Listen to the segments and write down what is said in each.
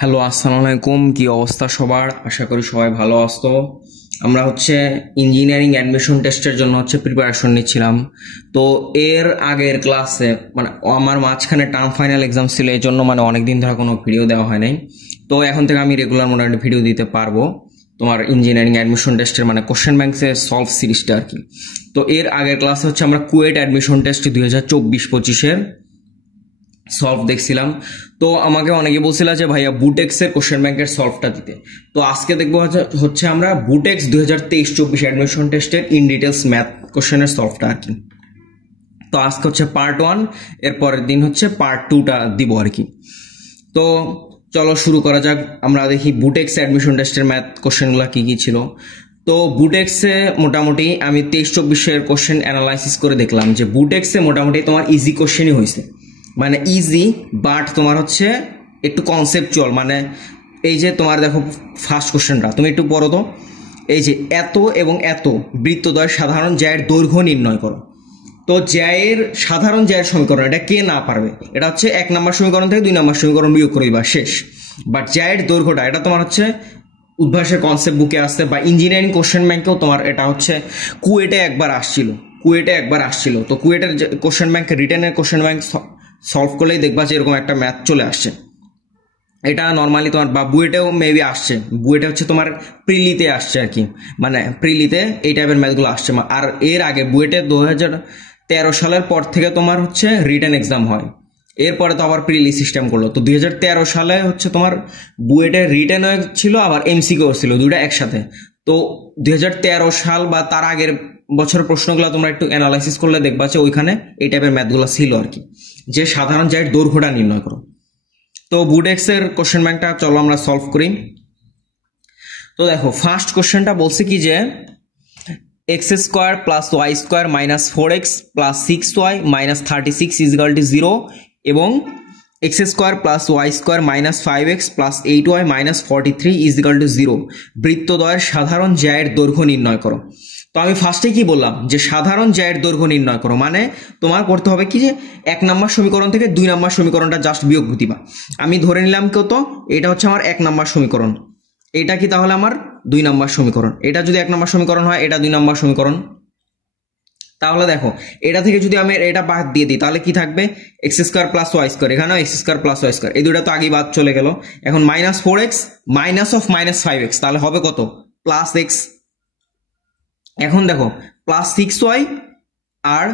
Hello, আসসালামু আলাইকুম। কি অবস্থা সবার? আশা করি সবাই ভালো আছো। আমরা ইঞ্জিনিয়ারিং অ্যাডমিশন টেস্টের জন্য প্রিপারেশন নিচ্ছিলাম। তো এর আগের ক্লাসে আমার মাঝখানে টার্ম ফাইনাল এক্সাম ছিল, এই জন্য অনেক দিন ধরে কোনো ভিডিও দেওয়া হয় নাই। তো এখন থেকে আমি রেগুলার মোটামুটি ভিডিও দিতে পারবো তোমার ইঞ্জিনিয়ারিং অ্যাডমিশন টেস্টের কোশ্চেন ব্যাংকের সলভ সিরিজটা আর কি। তো এর আগের ক্লাসে আমরা কুয়েট অ্যাডমিশন টেস্ট 2024-25-এর সলভ দেখছিলাম। তো আমাকে অনেকে বলছিল যে ভাইয়া বুটেক্সের কোশ্চেন ব্যাংকের সলভটা দিতে। তো আজকে দেখবো আমরা বুটেক্স 2023-24 অ্যাডমিশন টেস্টের ইন ডিটেলস ম্যাথ কোশ্চেনের সলভটা আর কি। তো আজকে পার্ট 1, এর পরের দিন পার্ট 2টা দিব আর কি। তো চলো শুরু করা যাক। আমরা দেখি বুটেক্স অ্যাডমিশন টেস্টের ম্যাথ কোশ্চেনগুলো কি কি ছিল। তো বুটেক্সে মোটামুটি আমি 23-24-এর কোশ্চেন অ্যানালাইসিস করে দেখলাম যে বুটেক্সে মোটামুটি তোমার ইজি কোশ্চেনই হয়েছে, ইজি, বাট তোমার একটু কনসেপচুয়াল। এই যে তোমার দেখো ফার্স্ট কোশ্চেনটা তুমি একটু পড়ো তো। এই যে এত এবং এত বৃত্তদ্বয়ের সাধারণ জ্যায়ের দৈর্ঘ্য নির্ণয় করো। তো জ্যায়ের সাধারণ জ্যায়ের সমীকরণ এটা কে না পারবে? এটা 1 নম্বর সমীকরণ থেকে 2 নম্বর সমীকরণ বিয়োগ করে দিবা, শেষ। বাট জ্যায়ের দৈর্ঘ্যটা এটা তোমার উদ্ভাসের কনসেপ্ট বুকে আসছে, বা ইঞ্জিনিয়ারিং কোশ্চেন ব্যাংকেও তোমার এটা কুয়েটে একবার আসছিল। তো কুয়েটের কোশ্চেন ব্যাংক, রিটেনের কোশ্চেন ব্যাংক সলভ করলেই দেখবা যে এরকম একটা ম্যাথ চলে আসছে। এটা নর্মালি তোমার বা বুয়েটেও মেবি আসছে, বুয়েটে তোমার প্রিলিতে আসছে আর কি, প্রিলিতে এই টাইপের ম্যাথগুলো আসছে। আর এর আগে বুয়েটে 2013 সালের পর থেকে তোমার রিটেন এক্সাম হয়, এরপরে তো আবার প্রিলি সিস্টেম করলো। তো 2013 সালে তোমার বুয়েটে রিটেন ছিল, আবার এমসিকিউ ছিল, দুইটা একসাথে। তো 2013 সাল বা তার আগের বছরের প্রশ্নগুলো তোমরা একটু অ্যানালাইসিস করলে দেখবা যে ওইখানে এই টাইপের ম্যাথগুলো ছিল আর কি, যে সাধারণ জ্যায়ের দৈর্ঘ্যটা নির্ণয় করো। তো বুটেক্সের কোশ্চেন ব্যাংকটা চলো আমরা সলভ করি। তো দেখো ফার্স্ট কোশ্চেনটা বলছে কি যে x square plus Y square minus 4x plus 6y minus 36 is equal to 0 এবং x square plus Y square minus 5x plus 8y minus 43 is equal to 0 বৃত্তদ্বয়ের সাধারণ জ্যায়ের দৈর্ঘ্য নির্ণয় করো। তো আমি ফার্স্টে কি বললাম যে সাধারণ জ্যায়ের দৈর্ঘ্য নির্ণয় করো, তোমার করতে হবে কি যে 1 নম্বর সমীকরণ থেকে 2 নম্বর সমীকরণটা জাস্ট বিয়োগ দিবা। আমি ধরে নিলাম কত, এটা আমার 1 নম্বর সমীকরণ, এটা কি তাহলে আমার 2 নম্বর সমীকরণ। এটা যদি 1 নম্বর সমীকরণ হয়, এটা 2 নম্বর সমীকরণ। তাহলে দেখো এটা থেকে যদি আমি এটা বাদ দিয়ে দিই তাহলে কি থাকবে, X square plus Y square, এখানেও X square plus Y square, এই দুটো তো আগেই বাদ চলে গেল। এখন minus 4x minus of minus 5x, তাহলে হবে কত, প্লাস এক্স। এখন দেখো প্লাস 6y আর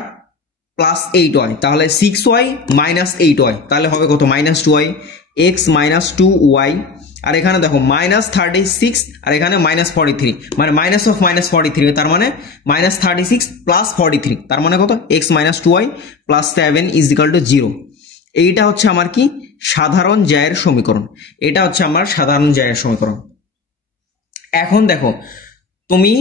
প্লাস 8y, তাহলে 6y মাইনাস 8y, তাহলে হবে কত, minus 2y, x minus 2y। আর এখানে দেখো মাইনাস 36 আর এখানে মাইনাস 43, মাইনাস অফ মাইনাস 43, তার মাইনাস 36 প্লাস 43, তার কত, x minus 2y plus 7 is equal to 0। এইটা আমার কি সাধারণ জ্যায়ের সমীকরণ, এটা আমার সাধারণ জ্যায়ের সমীকরণ। এখন দেখো তুমি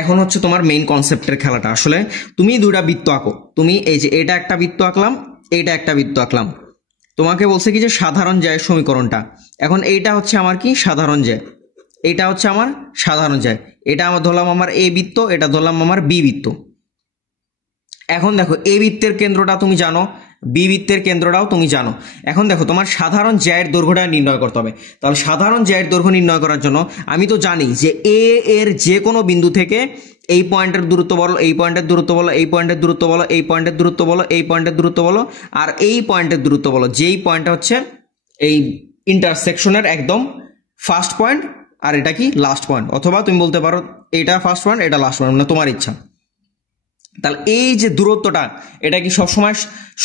এখন তোমার মেইন কনসেপ্টের খেলাটা, আসলে তুমি দুইটা বৃত্ত আঁকো। তুমি এই যে এটা একটা বৃত্ত আঁকলাম, এইটা একটা বৃত্ত আঁকলাম, তোমাকে বলছে কি যে সাধারণ জ্যায়ের সমীকরণটা। এখন এইটা আমার কি সাধারণ জ্যায়, এইটা আমার সাধারণ জ্যায়, এটা আমার ধরলাম আমার এ বৃত্ত, এটা ধরলাম আমার বি বৃত্ত। এখন দেখো এ বৃত্তের কেন্দ্রটা তুমি জানো, বি বৃত্তের কেন্দ্রটাও তুমি জানো। এখন দেখো তোমার সাধারণ জ্যায়ের দৈর্ঘ্যটা নির্ণয় করতে হবে। তাহলে সাধারণ জ্যায়ের দৈর্ঘ্য নির্ণয় করার জন্য আমি তো জানি যে এ এর যে কোনো বিন্দু থেকে এই পয়েন্টের দূরত্ব বলো, এই পয়েন্টের দূরত্ব বলো, এই পয়েন্টের দূরত্ব বলো, এই পয়েন্টের দূরত্ব বলো, এই পয়েন্টের দূরত্ব বলো, আর এই পয়েন্টের দূরত্ব বলো, যেই পয়েন্টটা এই ইন্টারসেকশনের একদম ফার্স্ট পয়েন্ট আর এটা কি লাস্ট পয়েন্ট, অথবা তুমি বলতে পারো এটা ফার্স্ট পয়েন্ট এটা লাস্ট পয়েন্ট, তোমার ইচ্ছা। তাহলে এই যে দূরত্বটা এটা কি সবসময়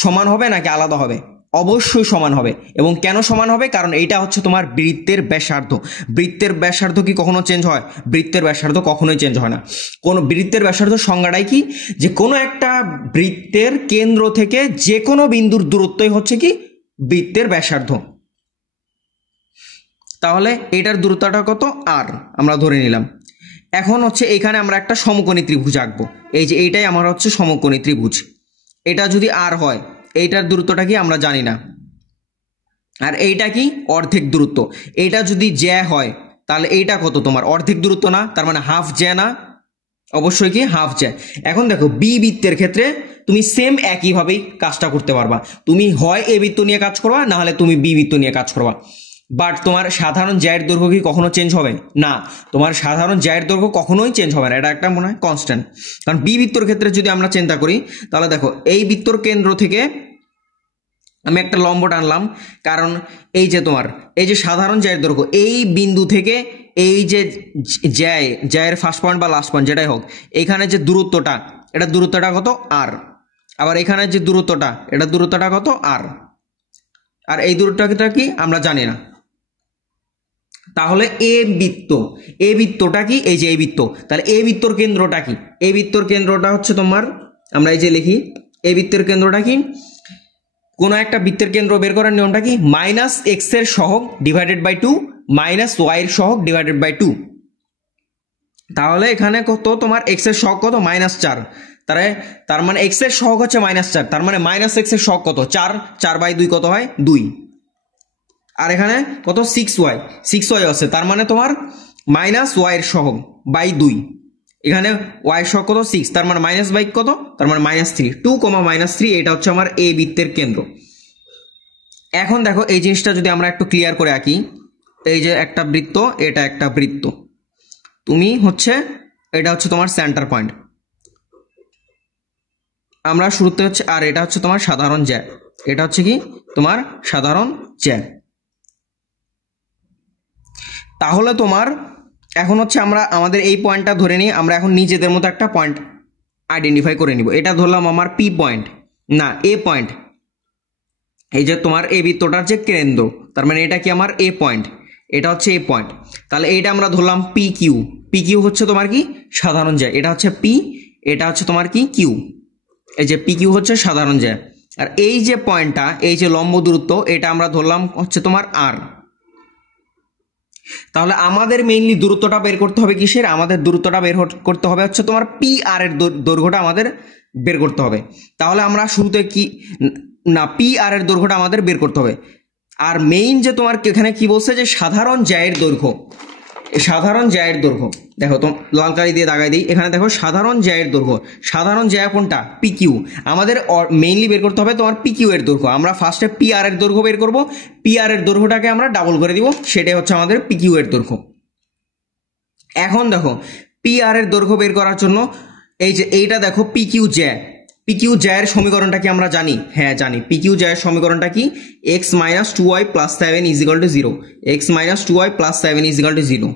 সমান হবে নাকি আলাদা হবে? অবশ্যই সমান হবে। এবং কেন সমান হবে? কারণ এইটা তোমার বৃত্তের ব্যাসার্ধ। বৃত্তের ব্যাসার্ধ কি কখনো চেঞ্জ হয়? বৃত্তের ব্যাসার্ধ কখনোই চেঞ্জ হয় না। কোন বৃত্তের ব্যাসার্ধ সংজ্ঞাটাই কি, যে কোনো একটা বৃত্তের কেন্দ্র থেকে যে কোনো বিন্দুর দূরত্বই কি বৃত্তের ব্যাসার্ধ। তাহলে এটার দূরত্বটা কত, আর আমরা ধরে নিলাম। এখন এখানে আমরা একটা সমকোণী ত্রিভুজ আঁকবো। এই যে এইটাই আমার সমকোণী ত্রিভুজ। এটা যদি আর হয়, এইটার দূরত্বটা কি আমরা জানি না, আর এইটা কি অর্ধেক দূরত্ব। এইটা যদি জ্যা হয় তাহলে এইটা কত, তোমার অর্ধেক দূরত্ব না, তার হাফ জ্যা না, অবশ্যই কি হাফ জ্যা। এখন দেখো বি বৃত্তের ক্ষেত্রে তুমি সেম একইভাবেই কাজটা করতে পারবা। তুমি হয় এ বৃত্ত নিয়ে কাজ করবা, না হলে তুমি বি বৃত্ত নিয়ে কাজ করবা। বাট তোমার সাধারণ জ্যায়ের দৈর্ঘ্য কি কখনো চেঞ্জ হবে না, তোমার সাধারণ জ্যায়ের দৈর্ঘ্য কখনোই চেঞ্জ হবে না, এটা একটা মনে হয় কনস্ট্যান্ট। কারণ বি বৃত্তর ক্ষেত্রে যদি আমরা চিন্তা করি তাহলে দেখো এই বৃত্তর কেন্দ্র থেকে আমি একটা লম্ব টানলাম, কারণ এই যে তোমার এই যে সাধারণ জ্যায়ের দৈর্ঘ্য এই বিন্দু থেকে এই যে জ্যায়ের ফার্স্ট পয়েন্ট বা লাস্ট পয়েন্ট যেটাই হোক, এইখানে যে দূরত্বটা, এটা দূরত্বটা কত আর, আবার এখানে যে দূরত্বটা, এটা দূরত্বটা কত আর, আর এই দূরত্বটা কি আমরা জানি না। তাহলে এ বৃত্তটা কি, এই যে এই বৃত্ত, তাহলে এ বৃত্তর কেন্দ্রটা কি, এই বৃত্তর কেন্দ্রটা হচ্ছে তোমার, আমরা এই যে লিখি এই বৃত্তের কেন্দ্রটা কি, কোন একটা বৃত্তের কেন্দ্র বের করার নিয়মটা কি, মাইনাস এক্স এর সহগ ডিভাইডেড বাই 2 মাইনাস ওয়াই এর সহগ ডিভাইডেড বাই 2। তাহলে এখানে কত তোমার এক্স এর সহগ কত, -4, তার মানে এক্স এর সহগ হচ্ছে -4, তার মানে মাইনাস এক্স এর সহগ কত 4, 4/2 কত হয় 2, আর এখানে কত 6y আছে, তার মানে তোমার মাইনাস ওয়াই এর সহগ বাই 2, এখানে ওয়াই এর সহগ কত 6, তার মানে মাইনাস বাই কত, তার মানে -3, 2, -3, এটা হচ্ছে আমার এ বৃত্তের কেন্দ্র। এখন দেখো এই জিনিসটা যদি আমরা একটু ক্লিয়ার করে আঁকি, এই যে একটা বৃত্ত, এটা একটা বৃত্ত, তুমি হচ্ছে এটা হচ্ছে তোমার সেন্টার পয়েন্ট, আমরা শুরুতে হচ্ছে, আর এটা হচ্ছে তোমার সাধারণ জ্যা, এটা হচ্ছে কি তোমার সাধারণ জ্যা। তাহলে তোমার এখন হচ্ছে আমরা আমাদের এই পয়েন্টটা ধরে নিই, আমরা এখন নিজেদের মতো একটা পয়েন্ট আইডেন্টিফাই করে নিব। এটা ধরলাম আমার পি পয়েন্ট, না এ পয়েন্ট, এই যে তোমার এই বৃত্তটার যে কেন্দ্র, তার মানে এটা কি আমার এ পয়েন্ট, এটা হচ্ছে এ পয়েন্ট। তাহলে এটা আমরা ধরলাম পি কিউ, পি কিউ হচ্ছে তোমার কি সাধারণ জ্যা, এটা হচ্ছে পি, এটা হচ্ছে তোমার কি কিউ, এই যে পি কিউ হচ্ছে সাধারণ জ্যা। আর এই যে পয়েন্টটা, এই যে লম্ব দূরত্ব, এটা আমরা ধরলাম হচ্ছে তোমার আর। তাহলে আমাদের মেইনলি দূরত্বটা বের করতে হবে কিসের, আমাদের দূরত্বটা বের করতে হবে হচ্ছে তোমার পি আর এর দৈর্ঘ্যটা আমাদের বের করতে হবে। তাহলে আমরা শুরুতে কি না, পি আর এর দৈর্ঘ্যটা আমাদের বের করতে হবে। আর মেইন যে তোমার এখানে কি বলছে যে সাধারণ জ্যায়ের দৈর্ঘ্য, সাধারণ জ্যায়ের দৈর্ঘ্য, দেখো তো লাল কালি দিয়ে দাগাই দিই, এখানে দেখো সাধারণ জ্যায়ের দৈর্ঘ্য, সাধারণ জ্যা কোনটা পি কিউ, আমাদের মেইনলি বের করতে হবে তোমার পি কিউ এর দৈর্ঘ্য। আমরা ফার্স্টে পি আর এর দৈর্ঘ্য বের করব, পি আর এর দৈর্ঘ্যটাকে আমরা ডাবল করে দিব, সেটাই হচ্ছে আমাদের পি কিউ এর দৈর্ঘ্য। এখন দেখো পি আর এর দৈর্ঘ্য বের করার জন্য এই যে এইটা দেখো পি কিউ জ্যা, পি কিউ জ্যায়ের সমীকরণটা কি আমরা জানি, হ্যাঁ জানি, পি কিউ জ্যায়ের সমীকরণটা কি, x - 2y + 7 = 0, x - 2y + 7 = 0।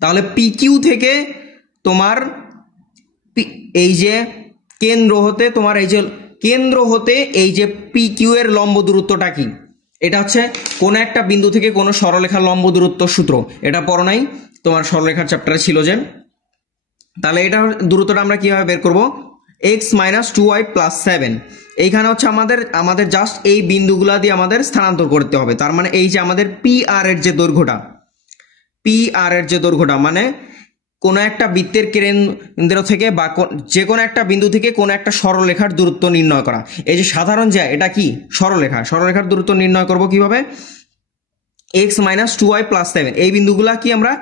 তাহলে পি কিউ থেকে তোমার এই যে কেন্দ্র হতে তোমার এই যে কেন্দ্র হতে এই যে পি কিউ এর লম্ব দূরত্বটা কি, এটা হচ্ছে কোন একটা বিন্দু থেকে কোন সরলরেখার লম্ব দূরত্ব সূত্র, এটা পড়ো নাই তোমার সরলরেখার চ্যাপ্টারে ছিল যে। তাহলে এটা দূরত্বটা আমরা কিভাবে বের করব, x - 2y + 7, এইখানে হচ্ছে আমাদের জাস্ট এই বিন্দুগুলা দিয়ে আমাদের স্থানান্তর করতে হবে। তার মানে এই যে আমাদের পি আর এর যে দৈর্ঘ্যটা, পি আর এর যে দৈর্ঘ্যটা মানে কোন একটা বৃত্তের কেন্দ্র থেকে বা যে কোনো একটা বিন্দু থেকে কোন একটা সরলরেখার দূরত্ব নির্ণয় করা। এই যে সাধারণ জ্যা, এটা কি সরলরেখা, সরলরেখার দূরত্ব নির্ণয় করব কিভাবে, x - 2y + 7, এই বিন্দুগুলা কি আমরা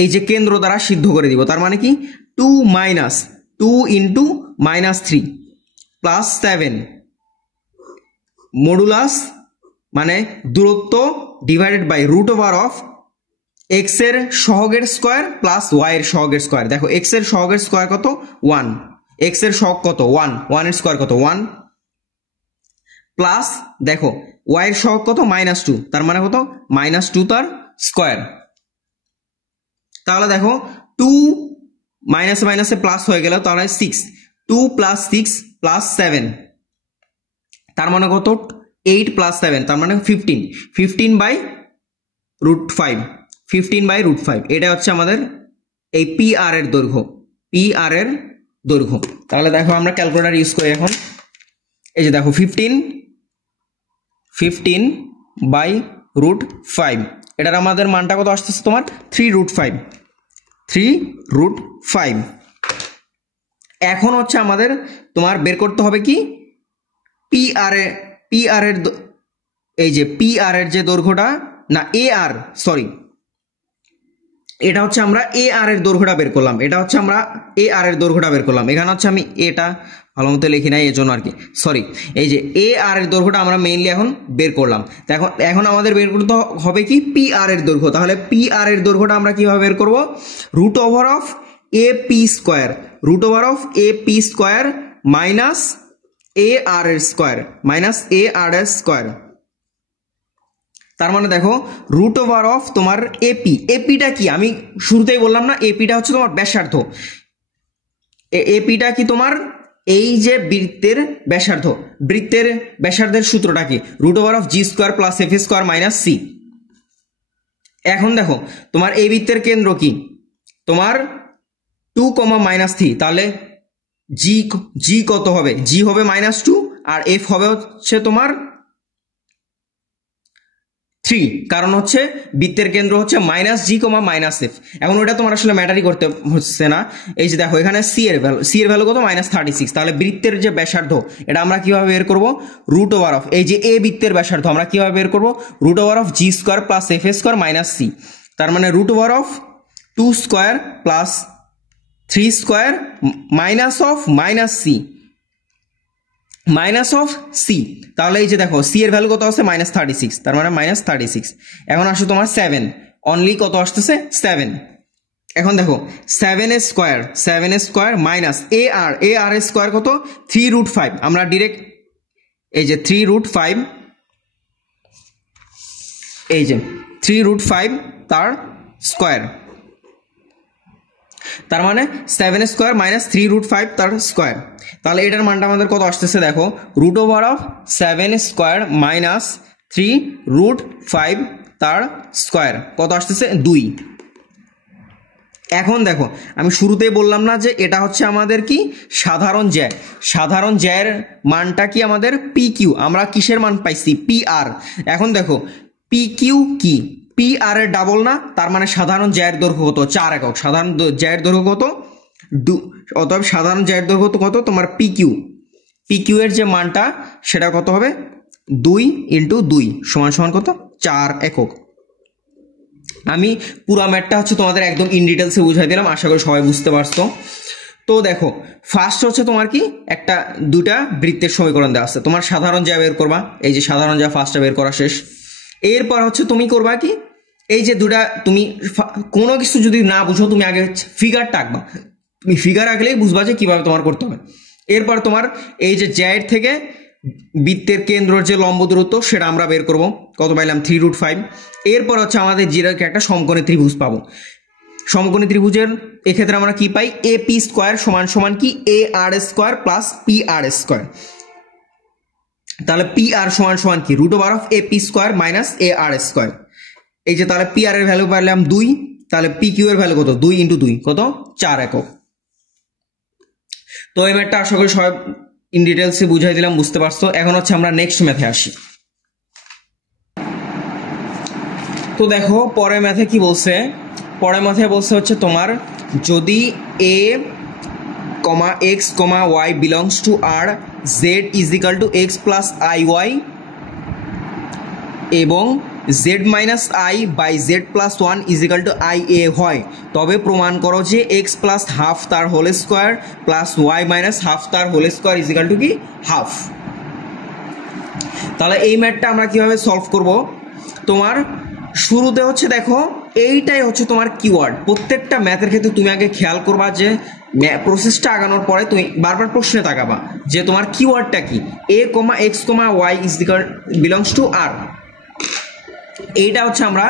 এই যে কেন্দ্র দ্বারা সিদ্ধ করে দিব। তার মানে কি 2 - 2 × -3 + 7 মডুলাস মানে দূরত্ব ডিভাইডেড বাই √of x এর সহগের স্কয়ার প্লাস y এর সহগের স্কয়ার। দেখো x এর সহগের স্কয়ার কত 1, x এর সহগ কত 1, 1 এর স্কয়ার কত 1, প্লাস দেখো y এর সহগ কত -2, তার মানে কত -2 তার স্কয়ার। তাহলে দেখো 2 মাইনাসে মাইনাসে প্লাস হয়ে গেল, তাহলে 6, 2 + 6 + 7, তার মানে কত 8 + 7, তার মানে 15, 15/√5, 15/√5, এটা হচ্ছে আমাদের এই পি আর এর দৈর্ঘ্য, পি আর এর দৈর্ঘ্য। তাহলে দেখো আমরা ক্যালকুলেটর ইউজ করি এখন, এই যে দেখো 15/√5, এটার আমাদের মানটা কত আসতেছে তোমার 3√5, 3√5। এখন হচ্ছে আমাদের তোমার বের করতে হবে কি পি আর এর এই যে পি আর এর যে দৈর্ঘ্যটা, না এ আর, সরি এটা হচ্ছে আমরা এ আর এর দৈর্ঘ্যটা বের করলাম, এটা হচ্ছে আমরা এ আর এর দৈর্ঘ্যটা বের করলাম। এখানে হচ্ছে আমি এটা ভালো মতো লিখি নাই, এই জন্য আর কি, সরি। এই যে এ আর এর দৈর্ঘ্যটা আমরা মেইনলি এখন বের করলাম। তো এখন আমাদের বের করতে হবে কি পি আর এর দৈর্ঘ্য। তাহলে পি আর এর দৈর্ঘ্যটা আমরা কিভাবে বের করব? Root over of A P square, root over of A P square minus A R এর স্কোয়ার, মাইনাস এ আর এর স্কোয়ার। তার মানে দেখো রুট ওভার অফ তোমার এপি, এপিটা কি আমি শুরুতেই বললাম না, এপিটা হচ্ছে তোমার ব্যাসার্ধ। এপিটা কি তোমার এই যে বৃত্তের ব্যাসার্ধ, বৃত্তের ব্যাসার্ধের সূত্রটা কি? Root over of g square plus f square minus c. এখন দেখো তোমার এই বৃত্তের কেন্দ্র কি? তোমার 2, -3, তাহলে জি জি কত হবে? জি হবে -2 আর এফ হবে হচ্ছে তোমার 3, কারণ হচ্ছে বৃত্তের কেন্দ্র হচ্ছে -G, -F। এখন ওটা তোমার আসলে ম্যাটারই করতে হচ্ছে না। এই যে দেখো এখানে সি এর ভ্যালু কত? -36। তাহলে বৃত্তের যে ব্যাসার্ধ এটা আমরা কিভাবে বের করব? রুট ওভার অফ এই যে এ বৃত্তের ব্যাসার্ধ আমরা কিভাবে বের করব? Root over of g square plus f square minus c. তার মানে root over of 2 square plus 3 square minus of minus c, minus of c. তাহলে এই যে দেখো সি এর ভ্যালু কত আছে? -36, তার মানে -36। এখন আসো তোমার 7, অনলি কত আসতেছে? 7। এখন দেখো 7 স্কোয়ার মাইনাস এ আর স্কোয়ার কত? 3√5। আমরা ডিরেক্ট এই যে 3√5, এই যে 3√5 তার স্কোয়ার, তার মানে 7 স্কোয়ার মাইনাস 3√5 তার স্কোয়ার। তাহলে এটার মানটা আমাদের কত আসতেছে? দেখো root over of 7 square minus 3√5 তার স্কোয়ার কত আসতেছে? 2। এখন দেখো আমি শুরুতেই বললাম না যে এটা হচ্ছে আমাদের কি সাধারণ জ্যা, সাধারণ জ্যায়ের মানটা কি আমাদের পি কিউ। আমরা কিসের মান পাইছি? P R. এখন দেখো পি কিউ কি? পি আর এর ডাবল না, তার মানে সাধারণ জ্যায়ের দৈর্ঘ্য কত? 4 একক। সাধারণ জ্যায়ের দৈর্ঘ্য কত? অতএব সাধারণ জ্যায়ের দৈর্ঘ্য কত? তোমার পি কিউ। পি কিউ এর যে মানটা সেটা কত হবে? 2 × 2 = কত? 4 একক। আমি পুরো ম্যাথটা হচ্ছে তোমাদের একদম ইন ডিটেলসে বুঝাই দিলাম, আশা করি সবাই বুঝতে পারছো। তো দেখো ফার্স্ট হচ্ছে তোমার কি একটা দুটা বৃত্তের সমীকরণ দেওয়া আছে, তোমার সাধারণ জ্যা বের করবা। এই যে সাধারণ জ্যা ফার্স্টটা বের করা শেষ। এরপর হচ্ছে তুমি করবা কি, এই যে দুটা তুমি কোনো কিছু যদি না বুঝো তুমি আগে ফিগারটা আঁকবা। তুমি ফিগার আঁকলেই বুঝবা যে কিভাবে তোমার করতে হবে। এরপর তোমার এই যে জ্যায়ের থেকে বৃত্তের কেন্দ্রের যে লম্ব দূরত্ব সেটা আমরা বের করব। কত পাইলাম? 3√5। এরপর হচ্ছে আমাদের যেটাকে একটা সমকোণী ত্রিভুজ পাবো। সমকোণী ত্রিভুজের এক্ষেত্রে আমরা কি পাই? এ পি স্কোয়ার সমান কি a r square plus p r square. তাহলে পি আর সমান কি? Root over of A P square minus A r square. এই যে তাহলে পি আর এর ভ্যালু পাইলাম 2, তাহলে পি কিউ এর ভ্যালু কত? 2 × 2 কত? 4 একক। তো এই ম্যাথটা আশা করি সবাই ইন ডিটেলসে বুঝাই দিলাম, বুঝতে পারছো। এখন হচ্ছে আমরা নেক্সট ম্যাথে আসি। তো দেখো পরের ম্যাথে কি বলছে? পরের ম্যাথে বলছে হচ্ছে তোমার যদি এ x, y belongs to R, z = x plus iy এবং z minus i by z plus 1 = ia হয়, তবে প্রমাণ করো যে x plus হাফ তার whole square plus y minus half তার হোল স্কোয়ার = কি? হাফ। তাহলে এই ম্যাথটা আমরা কিভাবে সলভ করব? তোমার শুরুতে হচ্ছে দেখো এইটাই হচ্ছে তোমার কিওয়ার্ড। প্রত্যেকটা ম্যাথের ক্ষেত্রে তুমি আগে খেয়াল করবা যে প্রসেসটা আগানোর পরে তুমি বারবার প্রশ্নে তাকাবা যে তোমার কিওয়ার্ডটা কি। a, x, y belongs to R। এইটা হচ্ছে আমরা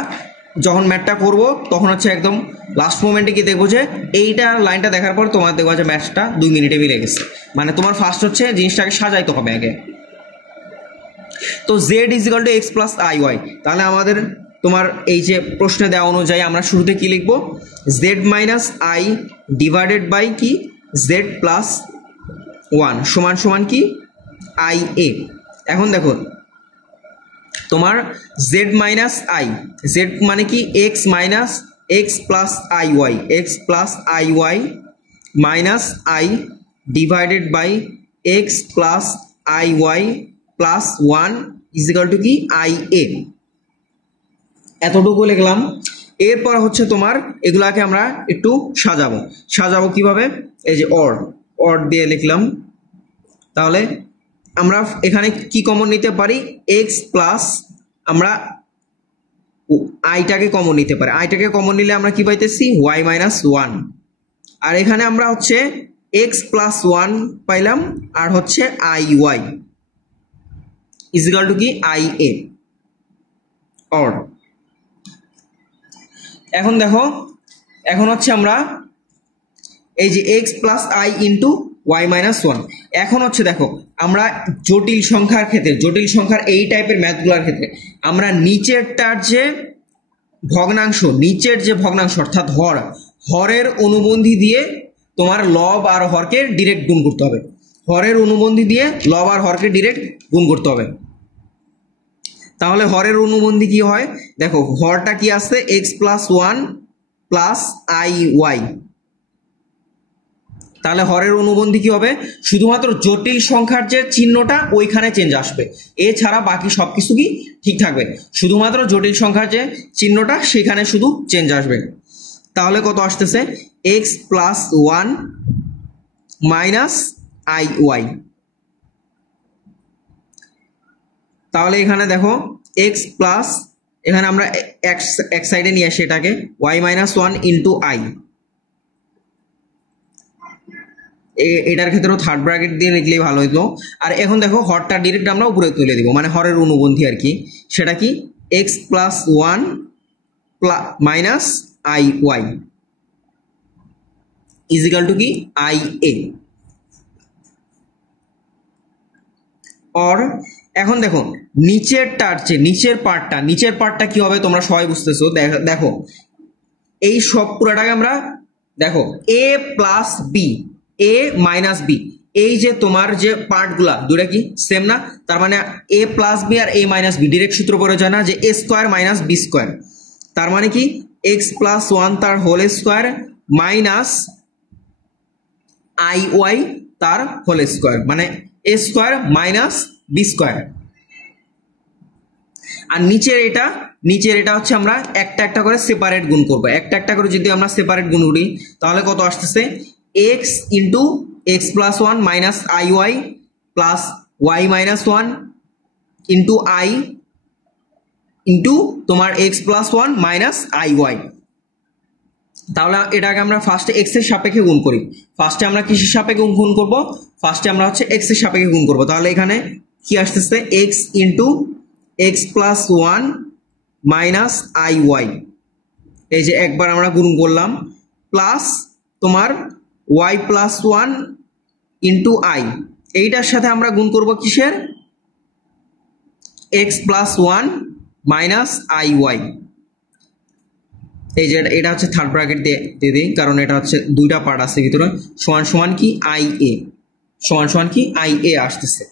যখন ম্যাথটা করব তখন হচ্ছে একদম লাস্ট মোমেন্টে কি দেখবো যে এইটা লাইনটা দেখার পর তোমার দেখবো যে ম্যাথটা 2 মিনিটে মিলে গেছে। মানে তোমার ফার্স্ট হচ্ছে জিনিসটাকে সাজাইতে হবে আগে। তো z = x plus iy, তাহলে আমাদের তোমার এই যে প্রশ্নে দেওয়া অনুযায়ী আমরা শুরুতে কি লিখবো? z minus i divided by কি z plus 1 সমান কি ia। এখন দেখো তোমার z minus i, z মানে কি x minus x plus iy, x plus iy minus i divided by x plus iy plus 1 = কি ia। এতটুকু লিখলাম। এরপর হচ্ছে তোমার এগুলাকে আমরা একটু সাজাবো কিভাবে, এই যে অর দিয়ে লিখলাম। তাহলে আমরা এখানে কি কমন নিতে পারি, এক্স প্লাস আমরা আইটাকে কমন নিতে পারি, আইটাকে কমন নিলে আমরা কি পাইতেছি ওয়াই মাইনাস ওয়ান, আর এখানে আমরা হচ্ছে এক্স প্লাস ওয়ান পাইলাম, আর হচ্ছে আই ওয়াই ইজিক্যাল টু কি আই এ অর। এখন দেখো, এখন হচ্ছে আমরা এই যে x plus i into y minus one, এখন হচ্ছে দেখো আমরা জটিল সংখ্যার ক্ষেত্রে, জটিল সংখ্যার এই টাইপের ম্যাথগুলোর ক্ষেত্রে আমরা নিচেরটার যে ভগ্নাংশ অর্থাৎ হরের অনুবন্ধী দিয়ে তোমার লব আর হরকে ডিরেক্ট গুণ করতে হবে, হরের অনুবন্ধী দিয়ে লব আর হরকে ডিরেক্ট গুণ করতে হবে। তাহলে হরের অনুবন্ধী কি হয়, দেখো হরটা কি আছে x plus one plus i Y, তাহলে হরের অনুবন্ধী কি হবে, শুধুমাত্র জটিল সংখ্যার যে চিহ্নটা ওইখানে চেঞ্জ আসবে, এছাড়া বাকি সবকিছু কি ঠিক থাকবে, শুধুমাত্র জটিল সংখ্যার যে চিহ্নটা সেখানে শুধু চেঞ্জ আসবে। তাহলে কত আসতেছে x plus one minus I Y. তাহলে এখানে দেখো এক্স প্লাস, এখানে আমরা এক সাইডে নিয়ে আসি এটাকে, y minus one into i, এটার ক্ষেত্রেও থার্ড ব্র্যাকেট দিয়ে লিখলেই ভালো হতো। আর এখন দেখো হরটা ডিরেক্ট আমরা উপরে তুলে দিব, মানে হরের অনুবন্ধী আর কি, সেটা কি x plus one minus I y equal to কি আই এ অর। এখন দেখো নিচের পার্টটা কি হবে তোমরা সবাই বুঝতেছো, দেখো এই সব পুরাটাকে আমরা দেখো এ প্লাস বি, এ মাইনাস বি, এই যে তোমার যে পার্টগুলা দুটা কি সেম না, তার মানে এ প্লাস বি আর এ মাইনাস বি ডিরেক্ট সূত্র পড়ে যায় না যে a square minus b square, তার মানে কি এক্স প্লাস ওয়ান তার whole square minus I y তার হোল স্কোয়ার, মানে a square minus b square. আর নিচের এটা হচ্ছে আমরা একটা একটা করে সেপারেট গুণ করবো, একটা করে যদি আমরা সেপারেট গুণ করি তাহলে কত আসতেছে x into x plus one minus I Y plus Y minus one into I into তোমার X plus one minus I Y. তাহলে এটাকে আমরা ফার্স্টে এক্স এর সাপেক্ষে গুণ করি, ফার্স্টে আমরা কিসের সাপেক্ষে গুণ করব, ফার্স্টে আমরা হচ্ছে এক্স এর সাপেক্ষে গুণ করব। তাহলে এখানে কি আসতেছে x into x plus one minus I y, এই যে একবার আমরা গুণ করলাম, প্লাস তোমার y plus one into i, এইটার সাথে আমরা গুণ করব কিসের x plus one minus I y, এই যে এটা হচ্ছে থার্ড ব্র্যাকেট দিয়ে দিই কারণ এটা হচ্ছে দুইটা পার্ট আছে ভিতরে, সমান সমান কি আই এ, সমান সমান কি আই এ আসতেছে।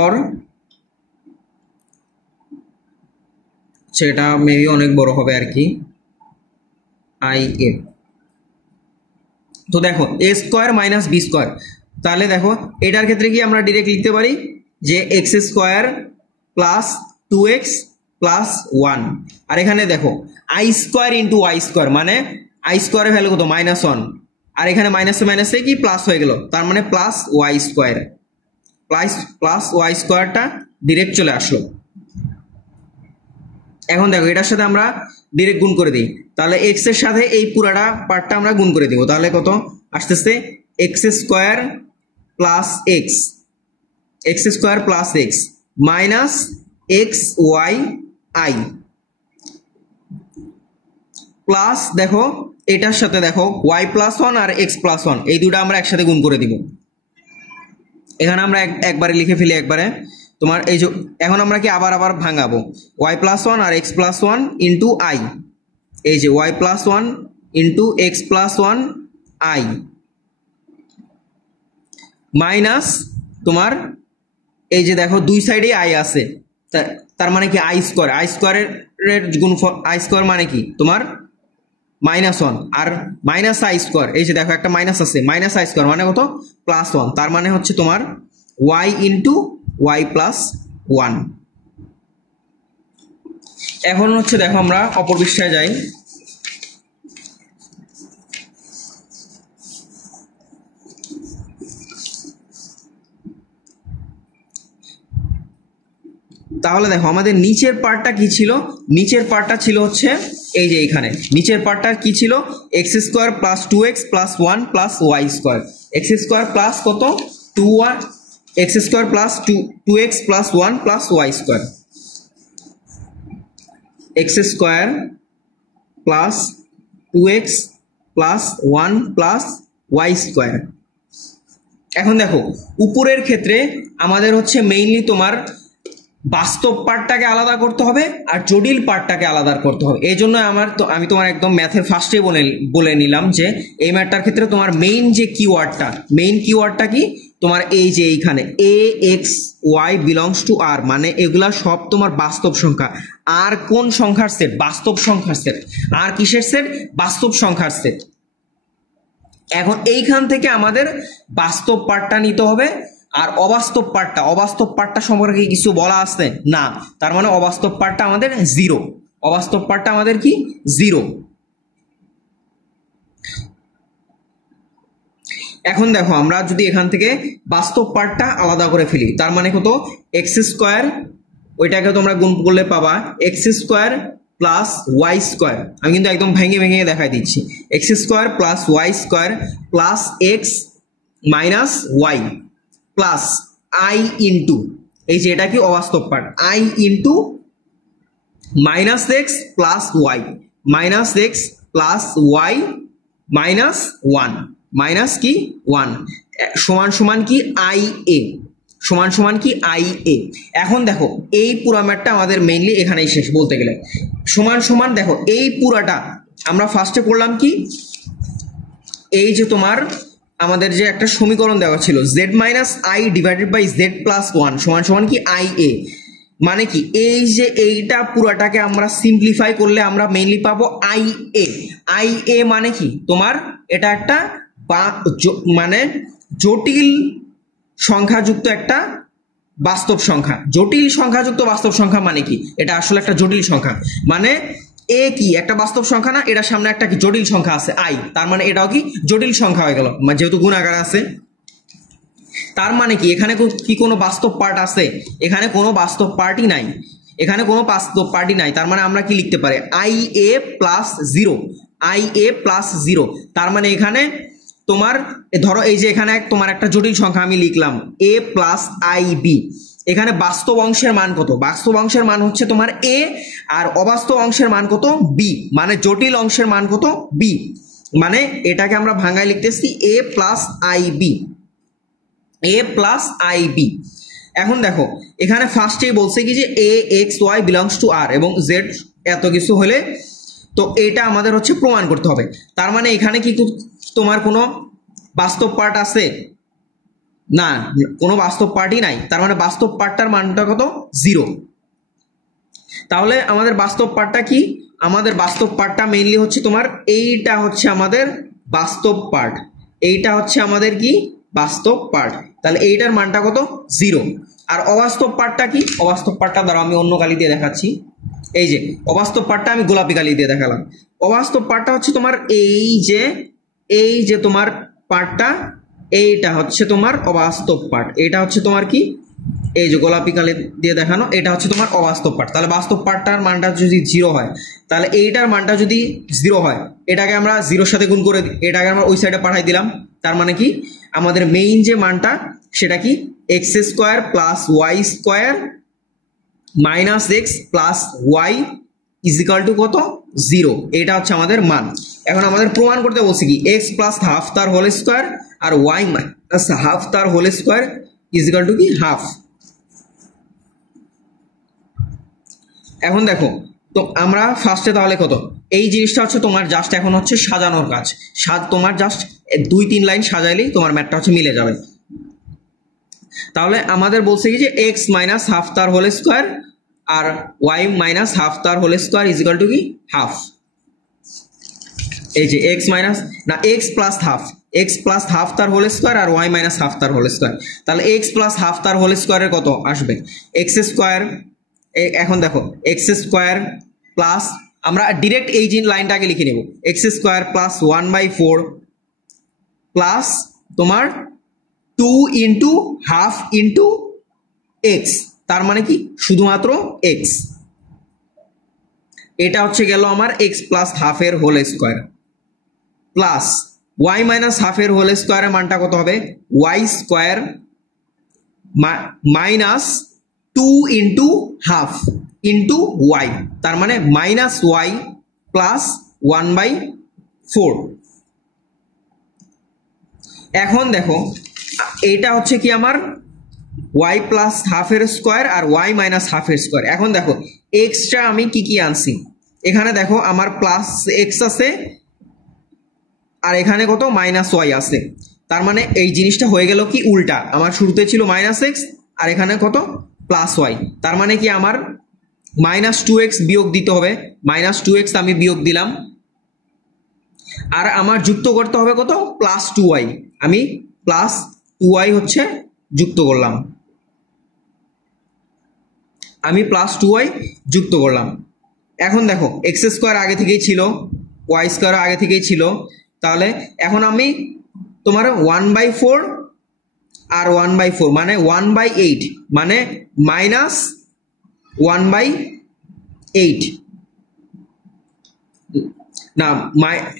और সেটা মেবি অনেক বড় হবে আর কি আই এ। তো দেখো এ স্কোয়ার মাইনাস বি স্কোয়ার, তাহলে দেখো এটার ক্ষেত্রে কি আমরা ডিরেক্ট লিখতে পারি যে x square plus two X plus one, আর এখানে দেখো I square into Y square, মানে আই স্কোয়ারের ভ্যালু কত মাইনাস ওয়ান, আর এখানে মাইনাসে মাইনাসে কি প্লাস হয়ে গেল, তার মানে plus Y square, plus Y স্কোয়ারটা ডিরেক্ট চলে আসলো। এখন দেখো এটার সাথে আমরা ডিরেক্ট গুণ করে দিই, তাহলে এক্স এর সাথে এই পুরাটা পার্টটা আমরা গুণ করে দিব, তাহলে কত আসতেছে x square plus x, x square plus x minus x y i plus দেখো এটার সাথে দেখো ওয়াই প্লাস ওয়ান আর এক্স প্লাস ওয়ান, এই দুটো আমরা একসাথে গুণ করে দিব। এখানে আমরা একবারে লিখে ফেলি একবারে তোমার এই যে, এখন আমরা কি আবার ভাঙাবো ওয়াই প্লাস ওয়ান আর x plus one into I, এই যে Y plus one into x plus one I minus তোমার এই যে দেখো দুই সাইডে আই আছে, তার মানে কি আই স্কোয়ারের গুণফল, আই স্কোয়ার মানে কি তোমার মাইনাস ওয়ান আর মাইনাস আই স্কোয়ার, এই যে দেখো একটা মাইনাস আছে, মাইনাস আই স্কোয়ার মানে কত প্লাস ওয়ান, তার মানে হচ্ছে তোমার y into y plus one. এখন হচ্ছে দেখো আমরা অপর পৃষ্ঠায় যাই। তাহলে দেখো আমাদের নিচের পার্টটা কি ছিল, নিচের পার্টটা ছিল হচ্ছে এই যে এখানে নিচের পার্টটা কি ছিল, x square plus 2x plus 1 plus Y square, x square plus কত 2y, x square plus 2x plus 1 plus Y square, x square plus 2x plus 1 plus Y square. এখন দেখো উপরের ক্ষেত্রে আমাদের হচ্ছে মেইনলি তোমার বাস্তব পার্টটাকে আলাদা করতে হবে আর জটিল পার্টটাকে আলাদা করতে হবে। এই জন্য আমি তোমার একদম ম্যাথের ফার্স্টে বলে নিলাম যে এই ম্যাথটার ক্ষেত্রে তোমার মেইন যে কিওয়ার্ডটা কি তোমার এই যে এইখানে এ এক্স ওয়াই বিলংস টু আর, মানে এগুলা সব তোমার বাস্তব সংখ্যা। আর কোন সংখ্যার সেট? বাস্তব সংখ্যার সেট। আর কিসের সেট? বাস্তব সংখ্যার সেট। এখন এইখান থেকে আমাদের বাস্তব পার্টটা নিতে হবে আর অবাস্তব পার্টটা সম্পর্কে কিছু বলা আছে না, তার মানে অবাস্তব পার্টটা আমাদের জিরো, অবাস্তব পার্টটা আমাদের কি জিরো। এখন দেখো আমরা যদি এখান থেকে বাস্তব পার্টটা আলাদা করে ফেলি, তার মানে কত এক্স স্কোয়ার, ওইটাকে তোমরা গুণ করলে পাবা x square plus Y square. আমি কিন্তু একদম ভেঙে ভেঙে দেখাই দিচ্ছি, x square plus Y square plus x minus y plus i into এই যে এটা কি অবাস্তব part, i into minus x plus Y, minus x plus Y minus one, minus কি ওয়ান সমান সমান কি আই এ, সমান সমান কি আই এ। এখন দেখো এই পুরা ম্যাথটা আমাদের মেইনলি এখানেই শেষ বলতে গেলে। সমান সমান দেখো এই পুরাটা আমরা ফার্স্টে করলাম কি, এই যে তোমার আমাদের যে একটা সমীকরণ দেওয়া ছিল z minus i divided by z plus one সমান সমান কি আই এ, মানে কি এই যে এইটা পুরাটাকে আমরা সিম্পলিফাই করলে আমরা মেইনলি পাবো আই এ। আই এ মানে কি তোমার এটা একটা মানে জটিল সংখ্যাযুক্ত একটা বাস্তব সংখ্যা। জটিল সংখ্যাযুক্ত বাস্তব সংখ্যা মানে কি, এটা আসলে একটা জটিল সংখ্যা, মানে এ কি একটা বাস্তব সংখ্যা না, এটার সামনে একটা কি জটিল সংখ্যা আছে আই, তার মানে এটাও কি জটিল সংখ্যা হয়ে গেল যেহেতু গুণাকার আছে। তার মানে কি এখানে কি কোনো বাস্তব পার্ট আছে? এখানে কোনো বাস্তব পার্টই নাই, এখানে কোনো বাস্তব পার্টই নাই। তার মানে আমরা কি লিখতে পারি I A plus zero, I A plus zero. তার মানে এখানে তোমার ধরো এই যে এখানে তোমার একটা জটিল সংখ্যা আমি লিখলাম এ প্লাস আই বি, এখানে বাস্তব অংশের মান কত? বাস্তব অংশের মান হচ্ছে তোমার এ আর অবাস্তব অংশের মান কত বি, মানে জটিল অংশের মান কত বি, মানে এটাকে আমরা ভাঙায় লিখতেছি A plus I B, A plus I B. এখন দেখো এখানে ফার্স্টেই বলছে কি যে A X Y belongs to R এবং জেড এত কিছু হলে তো এটা আমাদের হচ্ছে প্রমাণ করতে হবে। তার মানে এখানে কি তোমার কোনো বাস্তব পার্ট আছে? না, কোনো বাস্তব পার্টই নাই। তার মানে বাস্তব পার্টটার মানটা কত? জিরো। তাহলে আমাদের বাস্তব পার্টটা কি? আমাদের বাস্তব পার্টটা মেইনলি হচ্ছে তোমার এইটা হচ্ছে আমাদের বাস্তব পার্ট, এইটা হচ্ছে আমাদের কি বাস্তব পার্ট। তাহলে এইটার মানটা কত? জিরো। আর অবাস্তব পার্টটা কি? অবাস্তব পার্টটা দ্বারা আমি অন্য কালি দিয়ে দেখাচ্ছি, এই যে অবাস্তব পার্টটা আমি গোলাপি কালি দিয়ে দেখালাম। অবাস্তব পার্টটা হচ্ছে তোমার এই যে তোমার পার্টটা, এইটা হচ্ছে তোমার অবাস্তব পার্ট, এটা হচ্ছে তোমার কি এই যে গোলাপি কালি দিয়ে দেখানো, এটা হচ্ছে তোমার অবাস্তব পার্ট। তাহলে বাস্তব পার্টটার মানটা যদি জিরো হয়, তাহলে এইটার মানটা যদি জিরো হয়, এটাকে আমরা জিরোর সাথে গুণ করে এটাকে আমরা ওই সাইডে পাঠাই দিলাম। তার মানে কি আমাদের মেইন যে মানটা সেটা কি x square plus Y square minus x plus y is equal to কত? জিরো। এটা হচ্ছে আমাদের মান। এখন আমাদের প্রমাণ করতে বলছি কি এক্স প্লাস হাফ তার হোল স্কোয়ার আর ওয়াই মাইনাস হাফ তার whole square is equal to কি হাফ। এখন দেখো তো আমরা ফার্স্টে তাহলে কত, এই জিনিসটা হচ্ছে তোমার জাস্ট এখন হচ্ছে সাজানোর কাজ, তোমার জাস্ট 2-3 লাইন সাজাইলেই তোমার ম্যাথটা হচ্ছে মিলে যাবে। তাহলে আমাদের বলছে কি যে এক্স মাইনাস হাফ তার হোল স্কোয়ার আর ওয়াই মাইনাস হাফ তার whole square is equal to কি হাফ। এই যে এক্স মাইনাস না এক্স প্লাস হাফ তার হোল স্কোয়ার আর ওয়াই মাইনাস হাফ তার হোল স্কোয়ার। তাহলে এক্স প্লাস হাফ তার হোল স্কোয়ারের কত আসবে? এক্স স্কোয়ার, এখন দেখো এক্স স্কোয়ার প্লাস আমরা ডিরেক্ট এই যে লাইনটাকে লিখে নেব এক্স স্কোয়ার প্লাস 1/4 প্লাস তোমার 2 ইন্টু হাফ ইন্টু এক্স, তার মানে কি শুধুমাত্র এক্স। এটা হচ্ছে গেল আমার এক্স প্লাস হাফের whole square plus Y minus হাফের হোল স্কোয়ারের মানটা কত হবে Y square minus 2 into half into Y, তার মানে মাইনাস ওয়াই প্লাস 1/4। এখন দেখো এটা হচ্ছে কি আমার ওয়াই প্লাস হাফের স্কোয়ার আর ওয়াই মাইনাস হাফের স্কোয়ার। এখন দেখো এক্সট্রা আমি কি কি আনছি, এখানে দেখো আমার প্লাস এক্স আছে আর এখানে কত মাইনাস ওয়াই আছে, তার মানে এই জিনিসটা হয়ে গেল কি উল্টা, আমার শুরুতে ছিল মাইনাস এক্স আর এখানে কত প্লাস ওয়াই, তার মানে কি আমার -2x বিয়োগ দিতে হবে, -2x আমি বিয়োগ দিলাম আর আমার যুক্ত করতে হবে কত +2y, আমি +2y হচ্ছে যুক্ত করলাম, আমি +2y যুক্ত করলাম। এখন দেখো এক্স স্কোয়ার আগে থেকেই ছিল, ওয়াই স্কোয়ার আগে থেকেই ছিল, তাহলে এখন আমি তোমার 1/4 আর 1/4 মানে 1/8 মানে -1/8 না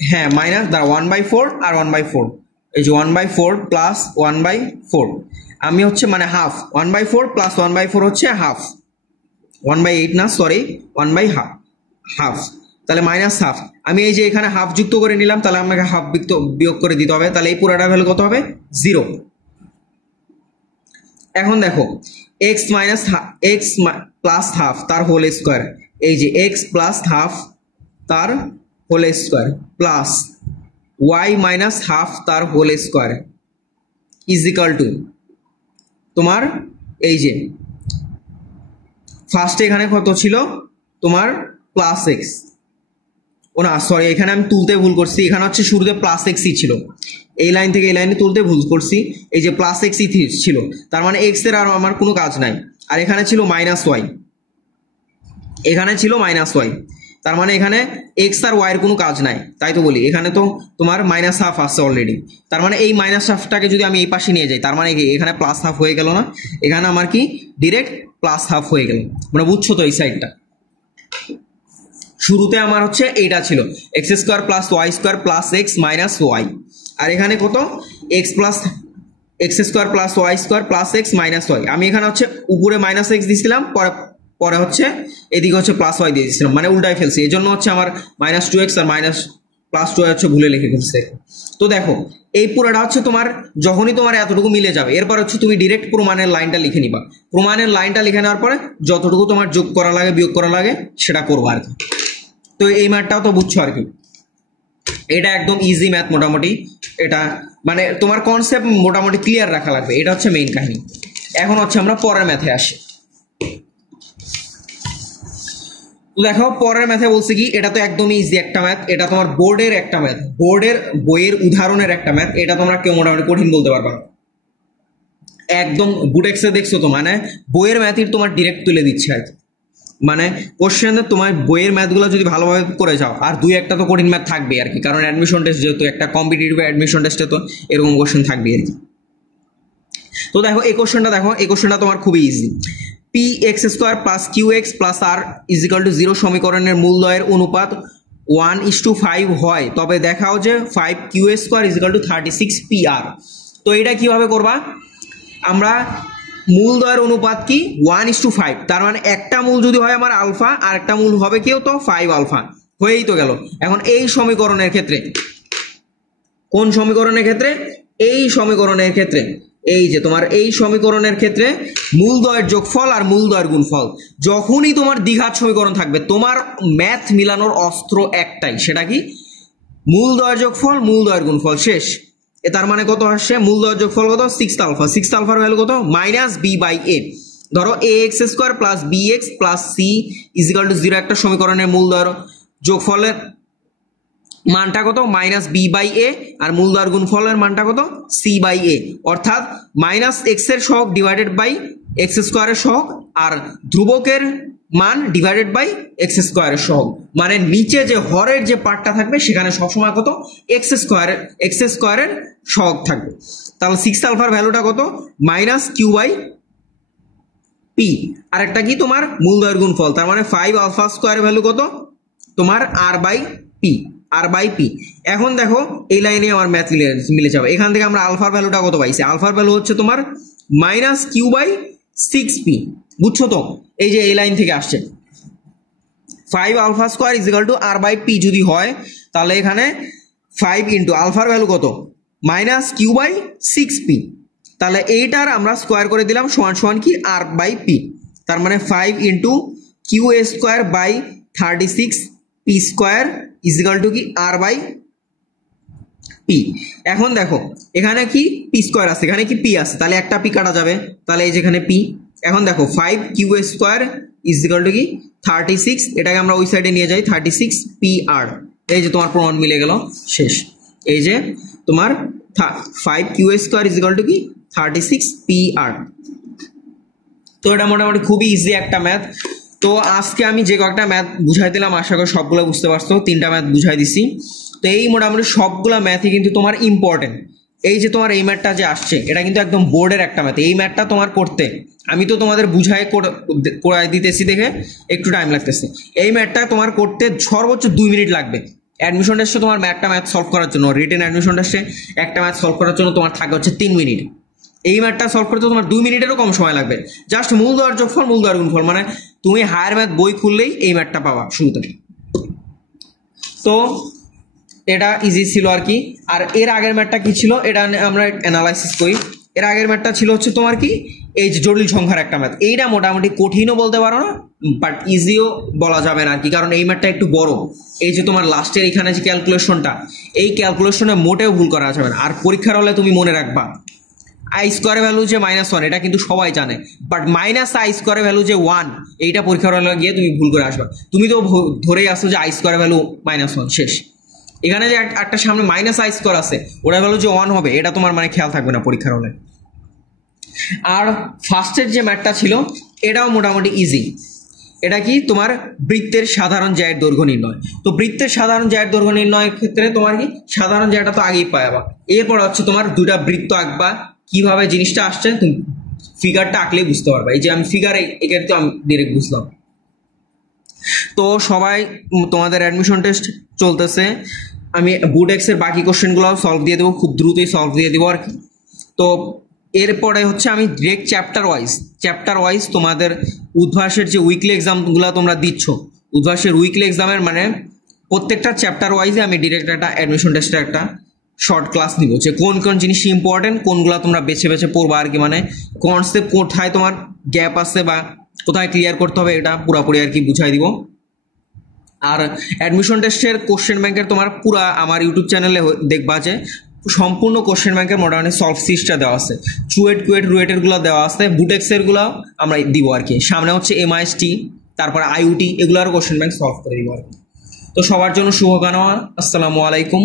হ্যাঁ মাইনাস 1/4 আর 1/4, এই যে 1/4 প্লাস 1/4 আমি হচ্ছে মানে হাফ, 1/4 প্লাস 1/4 হচ্ছে হাফ, 1/8 না সরি 1/হাফ, তাহলে মাইনাস হাফ, আমি এই যে এখানে হাফ যুক্ত করে নিলাম, তাহলে আমাকে হাফ বিয়োগ করে দিতে হবে, তাহলে এই পুরোটা ভ্যালু কত হবে 0। এখন দেখো এক্স প্লাস হাফ তার হোল স্কোয়ার, এই যে এক্স প্লাস হাফ তার whole square plus Y minus half তার whole square is equal to তোমার এই যে ফার্স্টে এখানে কত ছিল তোমার প্লাস এক্স, ও না সরি এখানে আমি তুলতে ভুল করছি, এখানে হচ্ছে শুরুতে প্লাস এক্সই ছিল, এই লাইন থেকে এই লাইনে তুলতে ভুল করছি, এই যে প্লাস এক্সই ছিল, তার মানে এক্স এর আর আমার কোনো কাজ নাই, আর এখানে ছিল মাইনাস ওয়াই, এখানে ছিল মাইনাস ওয়াই, তার মানে এখানে এক্স আর ওয়াই এর কোনো কাজ নাই, তাই তো বলি এখানে তো তোমার মাইনাস হাফ আসছে অলরেডি, তার মানে এই মাইনাস হাফটাকে যদি আমি এই পাশে নিয়ে যাই তার মানে এখানে প্লাস হাফ হয়ে গেল না, এখানে আমার কি ডিরেক্ট প্লাস হাফ হয়ে গেল, মানে বুঝছো তো এই সাইডটা। শুরুতে আমার হচ্ছে এইটা ছিল x square plus Y square plus x minus Y, আর এখানে কত X square plus Y square plus x minus Y, আমি এখানে হচ্ছে উপরে মাইনাস এক্স দিয়েছিলাম, পরে হচ্ছে এদিকে হচ্ছে প্লাস ওয়াই দিয়ে দিয়েছিলাম, মানে উল্টাই ফেলছি, এই জন্য হচ্ছে আমার -2x আর +2y হচ্ছে ভুলে লিখে ফেলছে। তো দেখো এই পুরোটা হচ্ছে তোমার যখনই তোমার এতটুকু মিলে যাবে এরপর হচ্ছে তুমি ডিরেক্ট প্রমাণের লাইনটা লিখে নিবা, প্রমাণের লাইনটা লিখে নেওয়ার পরে যতটুকু তোমার যোগ করা লাগে বিয়োগ করা লাগে সেটা করবা আর কি। তো এই ম্যাথটাও তো বুঝছো আর কি, এটা একদম ইজি ম্যাথ মোটামুটি, এটা মানে তোমার কনসেপ্ট মোটামুটি ক্লিয়ার রাখা লাগবে, এটা হচ্ছে মেইন কাহিনী। এখন হচ্ছে আমরা পরের ম্যাথে আসি। তো দেখো পরের ম্যাথে বলছে কি, এটা তো একদমই ইজি একটা ম্যাথ, এটা তোমার বোর্ডের একটা ম্যাথ, বোর্ডের বইয়ের উদাহরণের একটা ম্যাথ, এটা তোমরা কেউ মোটামুটি কঠিন বলতে পারবা না, একদম বুটেক্সে দেখছো তো মানে বইয়ের ম্যাথই তোমার ডিরেক্ট তুলে দিচ্ছে আর কি, মানে কোশ্চেনে তোমার বইয়ের ম্যাথগুলো যদি ভালোভাবে করে যাও আর দুই একটা তো কঠিন ম্যাথ থাকবে আর কি, কারণ অ্যাডমিশন টেস্ট যেহেতু একটা কম্পিটিটিভ অ্যাডমিশন টেস্টে তো এরকম কোশ্চেন থাকবে আর কি। তো দেখো এই কোশ্চেনটা দেখো, এই কোশ্চেনটা তোমার খুবই easy, p x square plus q x plus r is equal to 0 সমীকরণের মূলদ্বয়ের অনুপাত 1:5 হয়, তবে দেখাও যে 5 Q square is equal to 36 P R. তো এটা কিভাবে করবা, আমরা মূলদ্বয়ের অনুপাত কি 1:5, তার মানে একটা মূল যদি হয় আমার আলফা আর একটা মূল হবে কেউ তো 5 আলফা, হয়েই তো গেল। এখন এই সমীকরণের ক্ষেত্রে, কোন সমীকরণের ক্ষেত্রে, এই সমীকরণের ক্ষেত্রে, এই যে তোমার এই সমীকরণের ক্ষেত্রে মূলদ্বয়ের যোগফল আর মূলদ্বয়ের গুণফল, যখনই তোমার দ্বিঘাত সমীকরণ থাকবে তোমার ম্যাথ মিলানোর অস্ত্র একটাই, সেটা কি মূলদ্বয়ের যোগফল মূলদ্বয়ের গুণফল, শেষ। তার মানে কত আসছে, মূলদ্বয়ের যোগফল কত 6 আলফা, 6 আলফার ভ্যালু কত -b/a, ধরো ax square plus bx plus c is equal to 0 একটা সমীকরণের মূলদ্বয়ের যোগফলের মানটা কত -b/a আর মূলদ্বয়ের গুণফলের মানটা কত c/a, অর্থাৎ -x এর সহগ ডিভাইডেড বাই x স্কোয়ারের সহগ, আর ধ্রুবকের মান ডিভাইডেড বাই এক্স স্কোয়ারের সহগ, মানে নিচে যে হরের যে পার্টটা থাকবে সেখানে সবসময় কত এক্স স্কোয়ারের সহগ থাকবে। তাহলে 6 আলফার ভ্যালুটা কত মাইনাস কিউ বাই পি, আর একটা কি তোমার মূলদয়ের গুণফল, তার মানে 5 আলফা স্কোয়ারের ভ্যালু কত তোমার আর বাই পি। এখন দেখো এই লাইনে আমার ম্যাথ মিলে যাবে। এখান থেকে আমরা আলফার ভ্যালুটা কত পাইছি, আলফার ভ্যালু হচ্ছে তোমার মাইনাস কিউ বাই 6p, বুঝছো তো? এই যে এই লাইন থেকে আসছে 5 alpha square is equal to r by p যদি হয়, তাহলে এখানে 5 ইন্টু আলফার ভ্যালু কত মাইনাস কিউ বাই 6p, তাহলে এইটার আমরা স্কোয়ার করে দিলাম সমান সমান কি আর বাই পি, তার মানে 5 ইন্টু কিউ এ square by 36 p square is equal to কি আর বাই পি। এখন দেখো এখানে কি পি স্কোয়ার আছে, এখানে কি পি আছে, তাহলে একটা পি কাটা যাবে, তাহলে এই যেখানে পি। এখন দেখো 5 Q square is equal to কি 36, এটাকে আমরা ওই সাইডে নিয়ে যাই 36 পি আর, এই যে তোমার প্রমাণ মিলে গেল শেষ। এই যে তোমার 5 Q square is equal to কি 36 পি আর। তো এটা মোটামুটি খুবই ইজি একটা ম্যাথ। তো আজকে আমি যে কয়েকটা ম্যাথ বুঝাই দিলাম আশা করি সবগুলো বুঝতে পারছো, 3টা ম্যাথ বুঝাই দিছি। তো এই মোটামুটি সবগুলো ম্যাথই কিন্তু তোমার ইম্পর্টেন্ট। এই যে তোমার এই ম্যাথটা যে আসছে এটা কিন্তু একদম বোর্ডের একটা ম্যাথ। এই ম্যাথটা তোমার করতে আমি তো তোমাদের বুঝাই করাই দিতেছি দেখে একটু টাইম লাগতেছে, এই ম্যাথটা তোমার করতে সর্বোচ্চ 2 মিনিট লাগবে। অ্যাডমিশন টেস্টে তোমার একটা ম্যাথ সলভ করার জন্য, রিটেন অ্যাডমিশন টেস্টে একটা ম্যাথ সলভ করার জন্য তোমার থাকে হচ্ছে 3 মিনিট। এই ম্যাথটা সলভ করতে তোমার 2 মিনিটেরও কম সময় লাগবে। জাস্ট মূল দেওয়ার যোগফল মূল দেওয়ার গুণফল, মানে তুমি হায়ার ম্যাথ বই খুললেই এই ম্যাথটা পাবা শুরুতে। তো এটা ইজি ছিল আর কি। আর এর আগের ম্যাথটা কি ছিল এটা আমরা অ্যানালাইসিস করি। এর আগের ম্যাথটা ছিল হচ্ছে তোমার কি এই যে জটিল সংখ্যার একটা ম্যাথ। এইটা মোটামুটি কঠিনও বলতে পারো না, বাট ইজিও বলা যাবে না আর কি, কারণ এই ম্যাথটা একটু বড়। এই যে তোমার লাস্টের এখানে যে ক্যালকুলেশনটা, এই ক্যালকুলেশনে মোটেও ভুল করা যাবে না। আর পরীক্ষার হলে তুমি মনে রাখবা আই স্কোয়ারের ভ্যালু যে -1, এটা কিন্তু সবাই জানে, বাট মাইনাস আই স্কোয়ারের ভ্যালু যে 1, এইটা পরীক্ষার হলে গিয়ে তুমি ভুল করে আসবা। তুমি তো ধরেই আসো যে আই স্কোয়ারের ভ্যালু -1 শেষ। এখানে যে একটা সামনে মাইনাস আই স্কোয়ার আছে ওটার ভ্যালু যে 1 হবে এটা তোমার মানে খেয়াল থাকবে না পরীক্ষার হলে। আর ফার্স্টের যে ম্যাথটা ছিল এটাও মোটামুটি ইজি। এটা কি তোমার বৃত্তের সাধারণ জ্যায়ের দৈর্ঘ্য নির্ণয়। তো বৃত্তের সাধারণ জ্যায়ের দৈর্ঘ্য নির্ণয়ের ক্ষেত্রে তোমার কি সাধারণ জ্যাটা তো আগেই পাবা, এরপর হচ্ছে তোমার দুটা বৃত্ত আঁকবা, কিভাবে জিনিসটা আসছে তুমি ফিগারটা আঁকলেই বুঝতে পারবা। এই যে আমি ফিগারে এখানে তো আমি ডিরেক্ট বুঝলাম। তো সবাই তোমাদের অ্যাডমিশন টেস্ট চলতেছে, আমি বুডেক্সের বাকি কোশ্চেনগুলো সলভ দিয়ে দেবো, খুব দ্রুতই সলভ দিয়ে দেবো আর কি। তো এরপরে হচ্ছে আমি ডিরেক্ট চ্যাপ্টার ওয়াইজ তোমাদের উদ্ভাসের যে উইকলি এক্সামগুলো তোমরা দিচ্ছ, উদ্ভাসের উইকলি এক্সামের মানে প্রত্যেকটা চ্যাপ্টার ওয়াইজে আমি ডিরেক্ট একটা অ্যাডমিশন টেস্টের একটা শর্ট ক্লাস দিব, যে কোন কোন জিনিস ইম্পর্টেন্ট, কোনগুলো তোমরা বেছে বেছে পড়বা আর কি, মানে কনসেপ্ট কোথায় তোমার গ্যাপ আছে বা কোথায় ক্লিয়ার করতে হবে এটা পুরোপুরি আর কি বুঝাই দিব। আর অ্যাডমিশন টেস্টের কোশ্চেন ব্যাংকের তোমার পুরা আমার ইউটিউব চ্যানেলে দেখবা যে সম্পূর্ণ কোশ্চেন ব্যাংকের মোটামুটি সলভ সিরিজটা দেওয়া আছে, চুয়েট কুয়েট রুয়েটের গুলো দেওয়া আছে, বুটেক্সের গুলো আমরা দিব আর কি। সামনে হচ্ছে MIST, তারপরে IUT, এগুলোর কোশ্চেন ব্যাংক সলভ করে দিব আর কি। তো সবার জন্য শুভকামনা, আসসালামু আলাইকুম।